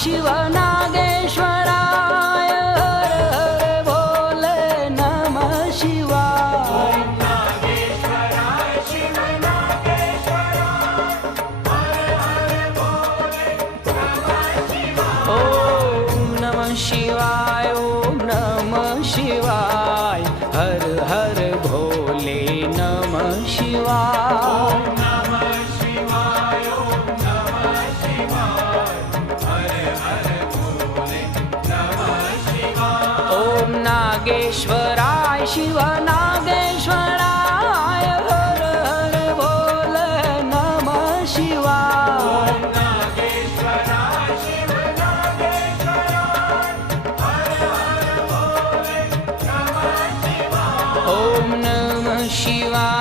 शिव नागेश्वराय हर हर भोले नमः शिवाय। ओम नमः शिवाय, ओम नमः शिवाय, हर हर भोले नमः शिवाय। ओम नागेश्वराय शिव नागेश्वराय हर हर भोले नमः शिवाय। ओम नमः शिवाय,